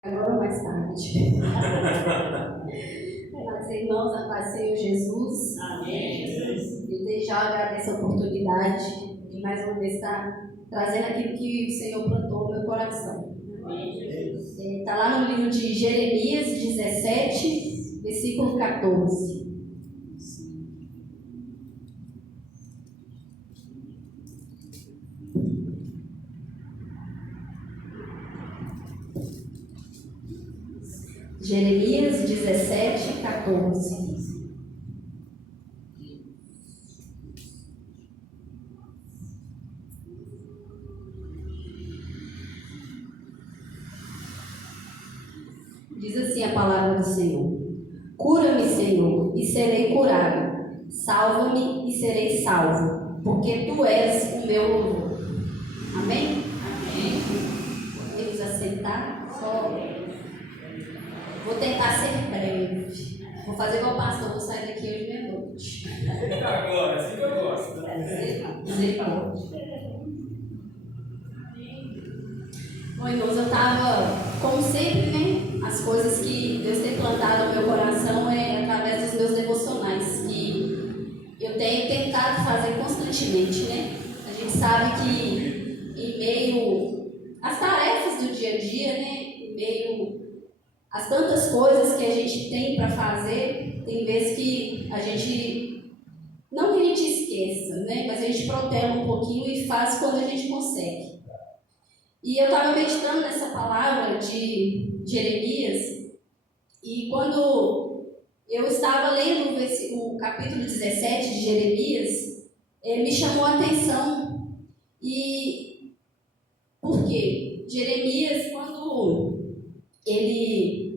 Agora ou mais tarde. Mas, irmãos, a paz do Senhor Jesus. Amém, Jesus. E desde já agradeço a oportunidade de mais uma vez estar trazendo aquilo que o Senhor plantou no meu coração. Amém, Jesus. Está lá no livro de Jeremias 17, versículo 14. Jeremias 17, 14. Diz assim a palavra do Senhor: Cura-me, Senhor, e serei curado. Salva-me e serei salvo, porque Tu és o meu louvor. Amém? Amém. Podemos assentar? Vou tentar ser breve. Vou fazer igual o pastor, vou sair daqui hoje meia-noite. Agora, assim que eu gosto. Misericórdia. Bom, irmãos, eu estava, como sempre, né? As coisas que Deus tem plantado no meu coração é através dos meus devocionais, que eu tenho tentado fazer constantemente, né? A gente sabe que em meio às tarefas do dia a dia, né? Em meio às tantas coisas que a gente tem para fazer, tem vezes que a gente, não que a gente esqueça, né? Mas a gente protela um pouquinho e faz quando a gente consegue. E eu estava meditando nessa palavra de Jeremias, e quando eu estava lendo o capítulo 17 de Jeremias, me chamou a atenção. E por quê? Jeremias, quando ele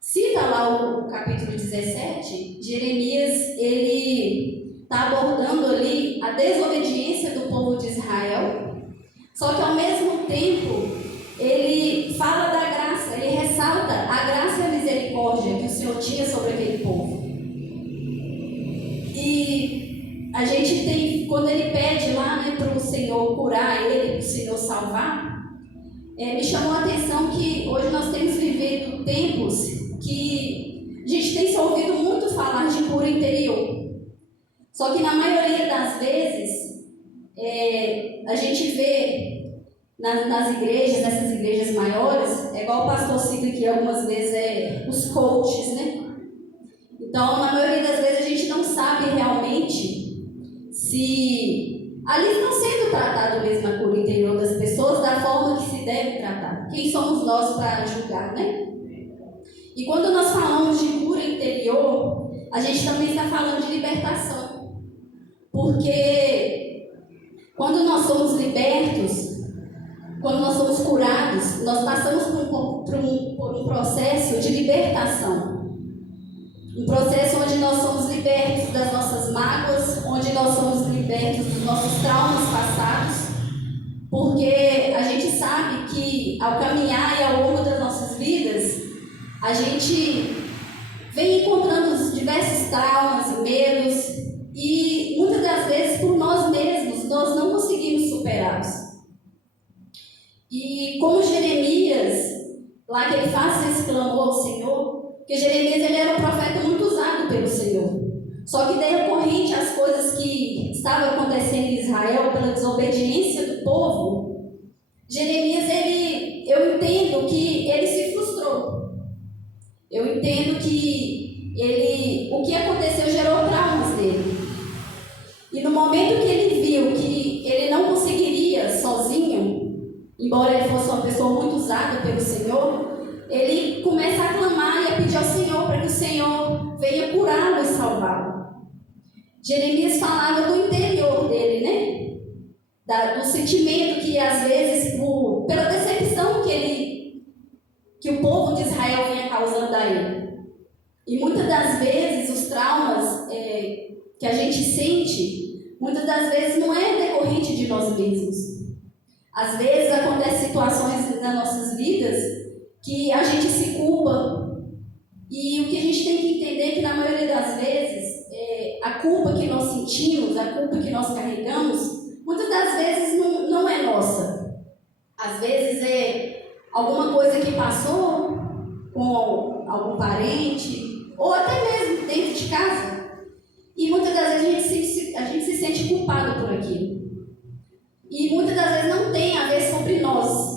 cita lá o capítulo 17, Jeremias ele está abordando ali a desobediência do povo de Israel. Só que ao mesmo tempo, ele fala da graça, ele ressalta a graça e a misericórdia que o Senhor tinha sobre aquele povo. E a gente tem, quando ele pede lá, né, para o Senhor curar ele, para o Senhor salvar, me chamou a atenção que hoje nós temos vivido tempos que a gente tem se ouvido muito falar de cura interior. Só que na maioria das vezes, a gente vê nas igrejas, nessas igrejas maiores, igual o pastor cita aqui algumas vezes, os coaches, né? Então, na maioria das vezes, a gente não sabe realmente se ali está sendo tratado mesmo a cura interior das pessoas da forma que se deve tratar. Quem somos nós para julgar, né? E quando nós falamos de cura interior, a gente também está falando de libertação. Porque quando nós somos libertos, quando nós somos curados, nós passamos por um processo de libertação. Um processo onde nós somos libertos das nossas mágoas, onde nós somos libertos dos nossos traumas passados. Porque a gente sabe que ao caminhar e ao longo das nossas vidas, a gente vem encontrando diversos traumas e medos. E muitas das vezes por nós mesmos, nós não conseguimos superá-los. E como Jeremias, lá que ele faz esse clamor ao Senhor, porque Jeremias ele era um profeta muito usado pelo Senhor. Só que decorrente às coisas que estavam acontecendo em Israel pela desobediência do povo, Jeremias, eu entendo que ele se frustrou. Eu entendo que o que aconteceu gerou traumas dele. E no momento que ele viu que ele não conseguiria sozinho, embora ele fosse uma pessoa muito usada pelo Senhor, ele começa a clamar e a pedir ao Senhor para que o Senhor venha curá-lo e salvá-lo. Jeremias falava do interior dele, né? Do sentimento que às vezes, pela decepção que o povo de Israel vinha causando a ele. E muitas das vezes os traumas que a gente sente, muitas das vezes não é decorrente de nós mesmos. Às vezes acontecem situações nas nossas vidas que a gente se culpa. E o que a gente tem que entender é que na maioria das vezes, a culpa que nós sentimos, a culpa que nós carregamos, muitas das vezes não é nossa. Às vezes alguma coisa que passou com algum parente, ou até mesmo dentro de casa. E muitas das vezes a gente se sente culpado por aquilo. E muitas das vezes não tem a ver sobre nós,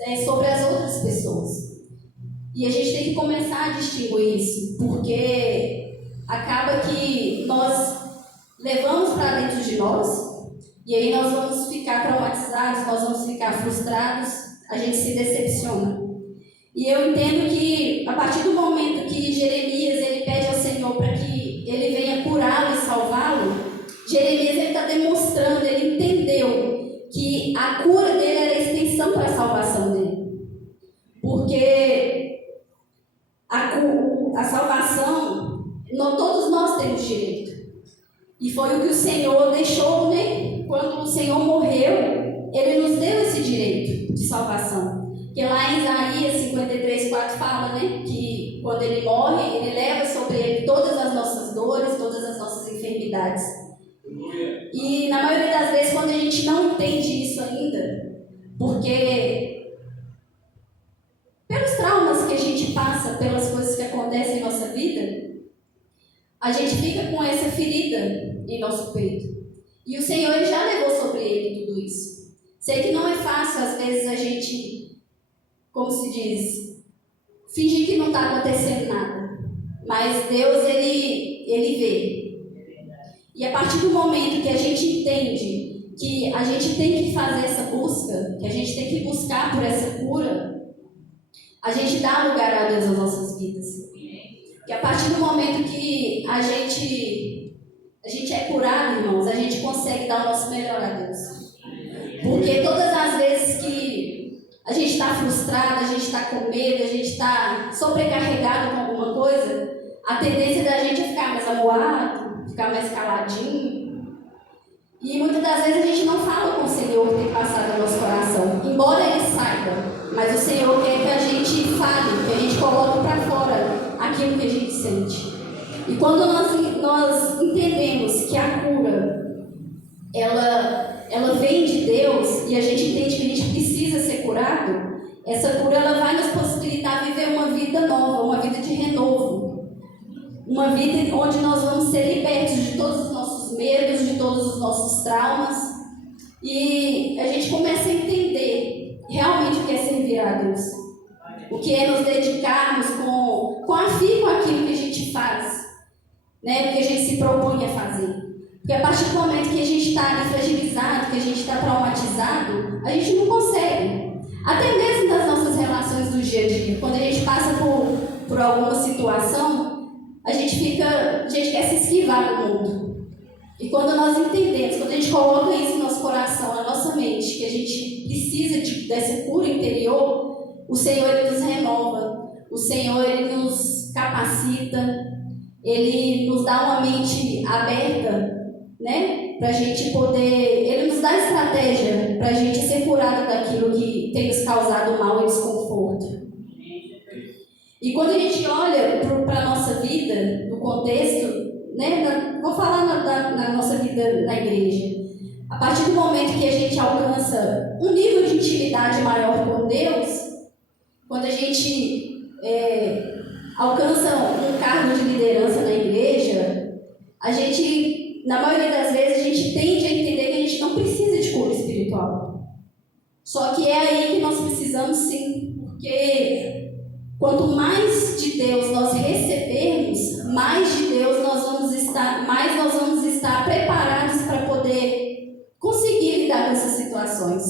é sobre as outras pessoas. E a gente tem que começar a distinguir isso, porque acaba que nós levamos para dentro de nós, e aí nós vamos ficar traumatizados, nós vamos ficar frustrados, a gente se decepciona. E eu entendo que a partir do momento que Jeremias ele pede ao Senhor para que ele venha curá-lo e salvá-lo, Jeremias está demonstrando, ele entendeu que a cura dele era a extensão para a salvação dele. Porque a salvação, todos nós temos direito. E foi o que o Senhor deixou, né? Quando o Senhor morreu, Ele nos deu esse direito de salvação. Porque lá em Isaías 53:4 fala, né? Que quando Ele morre, Ele leva sobre Ele todas as nossas dores, todas as nossas enfermidades. E na maioria das vezes, quando a gente não entende isso ainda, porque pelos traumas que a gente passa, pelas coisas que acontecem em nossa vida, a gente fica com essa ferida em nosso peito. E o Senhor ele já levou sobre Ele tudo isso. Sei que não é fácil, às vezes, a gente, como se diz, fingir que não está acontecendo nada. Mas Deus, Ele vê. E a partir do momento que a gente entende que a gente tem que fazer essa busca, que a gente tem que buscar por essa cura, a gente dá lugar a Deus nas nossas vidas. Que a partir do momento que a gente é curado, irmãos, a gente consegue dar o nosso melhor a Deus. Porque todas as vezes que a gente está frustrado, a gente está com medo, a gente está sobrecarregado com alguma coisa, a tendência da gente é ficar mais amuado, ficar mais caladinho. E muitas das vezes a gente não fala com o Senhor que tem passado no nosso coração, embora Ele saiba. Mas o Senhor quer que a gente fale, que a gente coloque para fora aquilo que a gente sente. E quando nós entendemos que a cura, ela vem de Deus, e a gente entende que a gente precisa ser curado, essa cura ela vai nos possibilitar viver uma vida nova, uma vida de renovo. Uma vida onde nós vamos ser libertos de todos os nossos medos, de todos os nossos traumas. E a gente começa a entender realmente o que é servir a Deus. O que é nos dedicarmos com afinco aquilo que a gente faz, né? O que a gente se propõe a fazer. Porque a partir do momento que a gente está fragilizado, que a gente está traumatizado, a gente não consegue. Até mesmo nas nossas relações do dia a dia. Quando a gente passa por alguma situação, a gente quer se esquivar do mundo. E quando nós entendemos, quando a gente coloca isso no nosso coração, na nossa mente, que a gente precisa dessa cura interior, o Senhor ele nos renova, o Senhor ele nos capacita, Ele nos dá uma mente aberta, né? Para a gente poder, Ele nos dá estratégia para a gente ser curado daquilo que tem nos causado mal e desconforto. E quando a gente olha para a nossa vida, no contexto, né? Vou falar na nossa vida na igreja. A partir do momento que a gente alcança um nível de intimidade maior com Deus, quando a gente alcança um cargo de liderança na igreja, a gente, na maioria das vezes, a gente tende a entender que a gente não precisa de cura espiritual. Só que é aí que nós precisamos sim, porque quanto mais de Deus nós recebermos, mais de Deus mais nós vamos estar preparados para poder conseguir lidar com essas situações.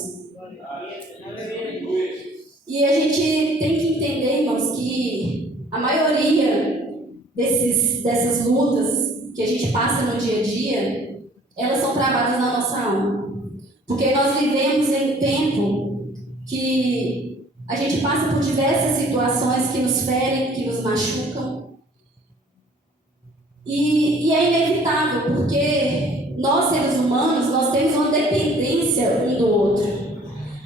E a gente tem que entender, irmãos, que a maioria dessas lutas que a gente passa no dia a dia, elas são travadas na nossa alma. Porque nós vivemos em um tempo que a gente passa por diversas situações que nos ferem, que nos machucam. E é inevitável, porque nós, seres humanos, nós temos uma dependência um do outro.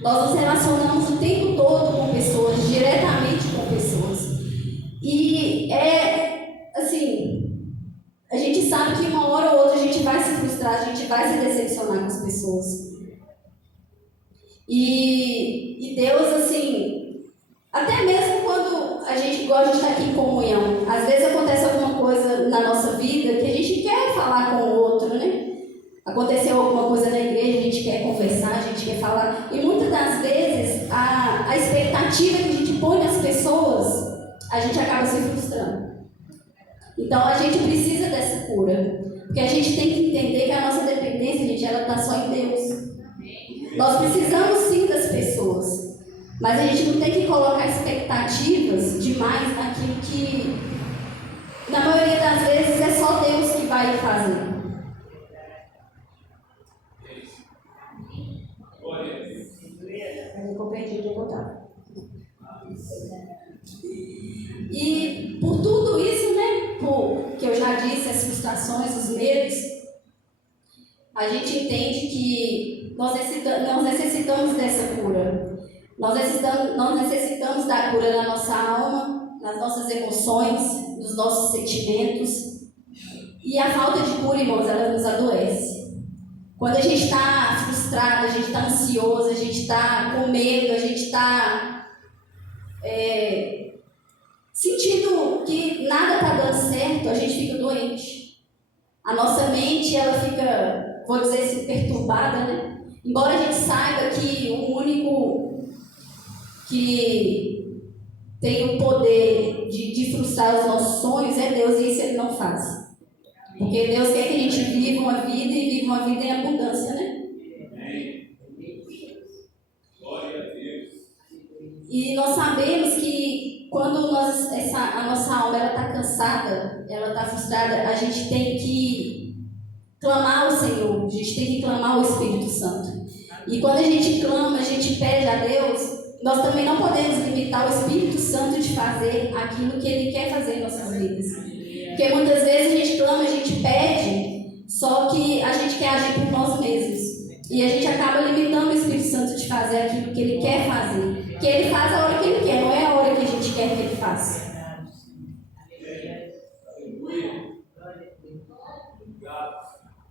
Nós nos relacionamos o tempo todo com pessoas, diretamente com pessoas. E a gente sabe que uma hora ou outra a gente vai se frustrar, a gente vai se decepcionar com as pessoas. E Deus, Até mesmo quando a gente gosta de estar aqui em comunhão, às vezes acontece alguma coisa na nossa vida que a gente quer falar com o outro, né? Aconteceu alguma coisa na igreja, a gente quer conversar, a gente quer falar. E muitas das vezes, a expectativa que a gente põe nas pessoas, a gente acaba se frustrando. Então, a gente precisa dessa cura. Porque a gente tem que entender que a nossa dependência, gente, ela está só em Deus. Nós precisamos sim das pessoas. Mas a gente não tem que colocar expectativas demais naquilo que, na maioria das vezes, é só Deus que vai fazer. Eu compreendi onde eu estava. E por tudo isso, né, que eu já disse, as frustrações, os medos, a gente entende que nós necessitamos dessa cura. Nós necessitamos da cura na nossa alma, nas nossas emoções, nos nossos sentimentos. E a falta de cura, irmãos, ela nos adoece. Quando a gente está frustrado, a gente está ansioso, a gente está com medo, a gente está sentindo que nada está dando certo, a gente fica doente. A nossa mente, ela fica, vou dizer assim, perturbada, né? Embora a gente saiba que o único que tem o poder de frustrar os nossos sonhos é Deus, e isso Ele não faz. Porque Deus quer que a gente viva uma vida e viva uma vida em abundância, né? Glória a Deus. E nós sabemos que quando a nossa alma está cansada, ela está frustrada, a gente tem que clamar ao Senhor, a gente tem que clamar ao Espírito Santo. E quando a gente clama, a gente pede a Deus, nós também não podemos limitar o Espírito Santo de fazer aquilo que Ele quer fazer em nossas vidas. Porque muitas vezes a gente clama, a gente pede, só que a gente quer agir por nós mesmos. E a gente acaba limitando o Espírito Santo de fazer aquilo que Ele quer fazer. Que Ele faz a hora que Ele quer, não é a hora que a gente quer que Ele faça.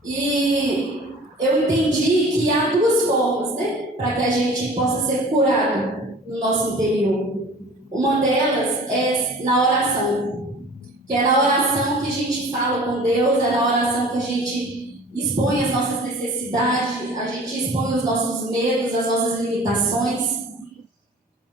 E eu entendi que há duas formas, né, para que a gente possa ser curado no nosso interior. Uma delas é na oração, que é na oração que a gente fala com Deus, é na oração que a gente expõe as nossas necessidades, a gente expõe os nossos medos, as nossas limitações.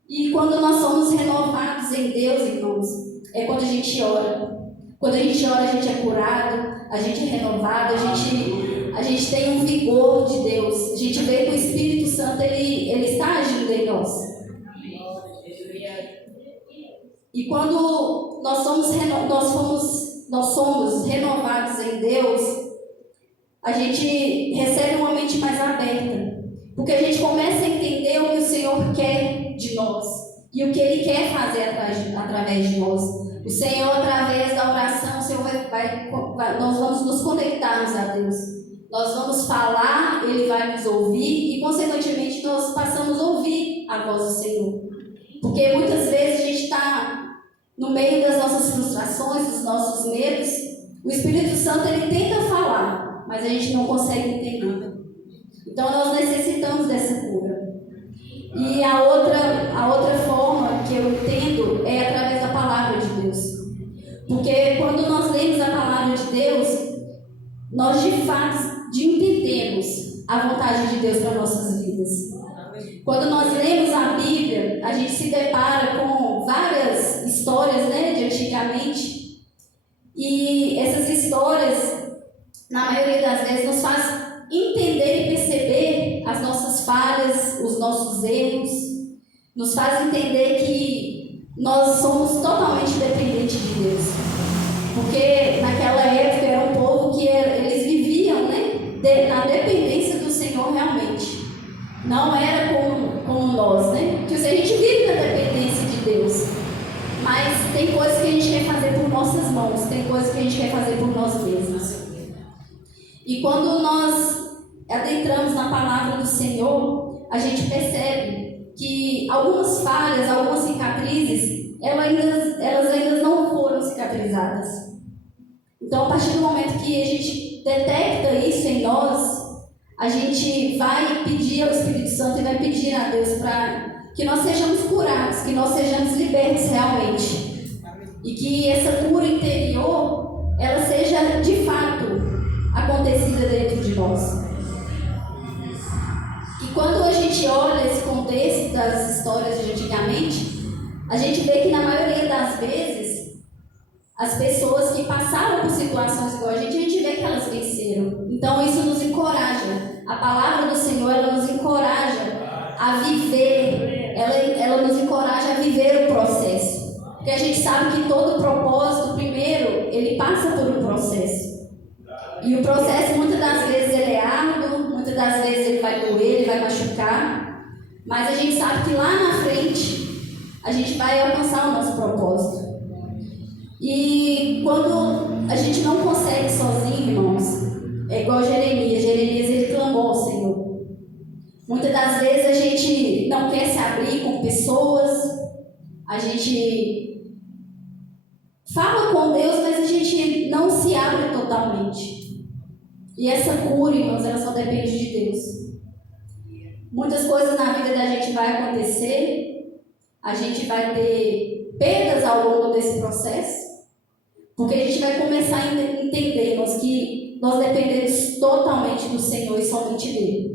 E quando nós somos renovados em Deus, irmãos, é quando a gente ora. Quando a gente ora, a gente é curado, a gente é renovado, a gente tem um vigor de Deus. A gente vê que o Espírito Santo ele está agindo em nós. E quando nós somos renovados em Deus, a gente recebe uma mente mais aberta. Porque a gente começa a entender o que o Senhor quer de nós e o que Ele quer fazer através de nós. O Senhor, através da oração, o Senhor nós vamos nos conectarmos a Deus. Nós vamos falar, Ele vai nos ouvir e, consequentemente, nós passamos a ouvir a voz do Senhor. Porque muitas vezes a gente está no meio das nossas frustrações, dos nossos medos. O Espírito Santo, ele tenta falar, mas a gente não consegue entender. Então, nós necessitamos dessa cura. E a outra forma que eu entendo é através da palavra de Deus. Porque quando nós lemos a palavra de Deus, nós de fato entendemos a vontade de Deus para nossas vidas. Quando nós lemos a Bíblia, a gente se depara com várias histórias, né, de antigamente. E essas histórias, na maioria das vezes, nos faz entender e perceber as nossas falhas, os nossos erros, nos faz entender que nós somos totalmente dependentes de Deus. Porque naquela época era um povo que eles viviam, né, na dependência do Senhor realmente. Não era como nós, né? Porque a gente vive na dependência de Deus. Mas tem coisas que a gente quer fazer por nossas mãos, tem coisas que a gente quer fazer por nós mesmos. E quando nós adentramos na palavra do Senhor, a gente percebe que algumas falhas, algumas cicatrizes, elas ainda não foram cicatrizadas. Então, a partir do momento que a gente detecta isso em nós, a gente vai pedir ao Espírito Santo e vai pedir a Deus para que nós sejamos curados, que nós sejamos libertos realmente. E que essa cura interior, ela seja de fato acontecida dentro de nós. E quando a gente olha esse contexto das histórias de antigamente, a gente vê que na maioria das vezes, as pessoas que passaram por situações igual a gente vê que elas venceram. Então isso nos encoraja. A palavra do Senhor, ela nos encoraja a viver, ela nos encoraja a viver o processo. Porque a gente sabe que todo propósito, primeiro, ele passa por um processo. E o processo, muitas das vezes, ele é árduo, muitas das vezes ele vai doer, ele vai machucar. Mas a gente sabe que lá na frente, a gente vai alcançar o nosso propósito. E quando a gente não consegue sozinho, irmãos, é igual Jeremias. Jeremias, ele clamou ao Senhor. Muitas das vezes a gente não quer se abrir com pessoas, a gente fala com Deus, mas a gente não se abre totalmente. E essa cura, irmãos, ela só depende de Deus. Muitas coisas na vida da gente vai acontecer, a gente vai ter perdas ao longo desse processo, porque a gente vai começar a entender, irmãos, que nós dependemos totalmente do Senhor e somente dele.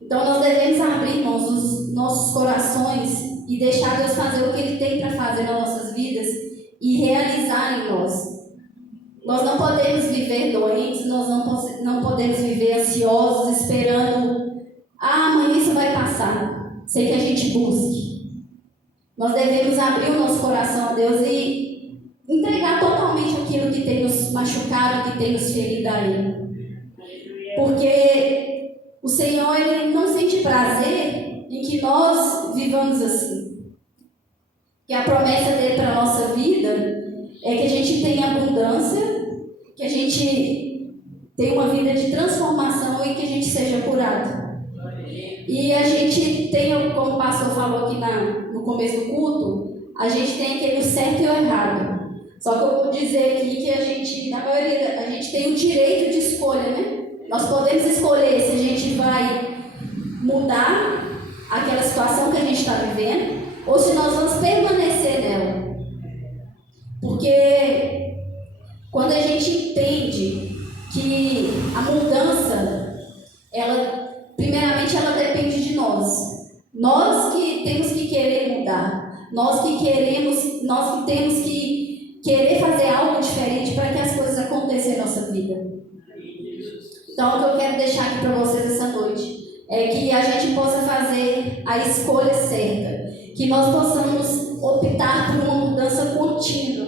Então nós devemos abrir, irmãos, os nossos corações e deixar Deus fazer o que Ele tem para fazer nas nossas vidas e realizar em nós. Nós não podemos viver doentes, nós não podemos viver ansiosos, esperando, amanhã isso vai passar, sem que a gente busque. Nós devemos abrir o nosso coração a Deus e entregar totalmente aquilo que tem nos machucado, que tem nos ferido a Ele. Porque o Senhor, Ele não sente prazer em que nós vivamos assim. Que a promessa dele para a nossa vida é que a gente tenha abundância, que a gente tenha uma vida de transformação e que a gente seja curado. E a gente tem, como o pastor falou aqui no começo do culto, a gente tem aquele certo e o errado. Só que eu vou dizer aqui que a gente, na maioria, a gente tem o direito de escolha, né? Nós podemos escolher se a gente vai mudar aquela situação que a gente está vivendo ou se nós vamos permanecer nela. Porque quando a gente entende que a mudança, primeiramente ela depende de nós. Nós que temos que querer mudar. Nós que temos que querer fazer algo diferente para que as coisas aconteçam em nossa vida. Então, o que eu quero deixar aqui para vocês essa noite é que a gente possa fazer a escolha certa. Que nós possamos optar por uma mudança contínua.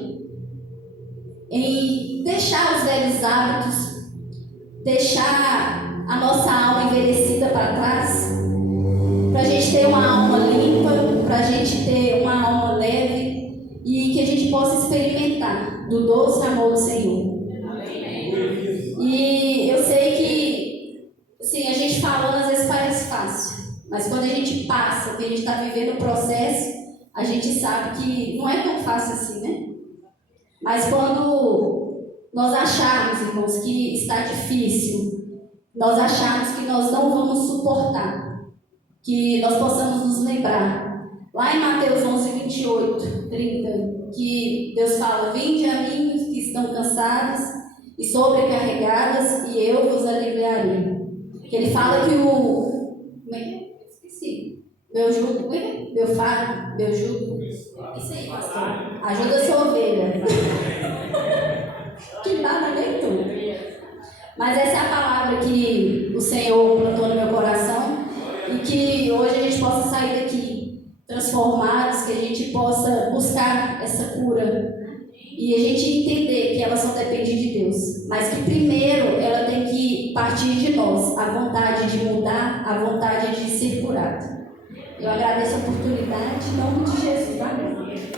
Em deixar os velhos hábitos, deixar a nossa alma envelhecida para trás, para a gente ter uma alma limpa, para a gente ter uma alma leve e que a gente possa experimentar do doce amor do Senhor. E eu sei que, assim, a gente falando às vezes parece fácil, mas quando a gente passa, que a gente está vivendo o processo, a gente sabe que não é tão fácil assim, né? Mas quando nós acharmos, irmãos, que está difícil, nós acharmos que nós não vamos suportar, que nós possamos nos lembrar, lá em Mateus 11, 28, 30, que Deus fala: vinde a mim os que estão cansados e sobrecarregadas, e eu vos aliviarei. Que ele fala que meu jugo, meu fardo, meu jugo. Isso aí, pastor. Ajuda a sua ovelha. Que nada, nem tudo. Mas essa é a palavra que o Senhor plantou no meu coração. E que hoje a gente possa sair daqui transformados, que a gente possa buscar essa cura. E a gente entender que ela só depende de Deus. Mas que primeiro ela tem que partir de nós. A vontade de mudar, a vontade de ser curado. Eu agradeço a oportunidade, em nome de Jesus. Amém.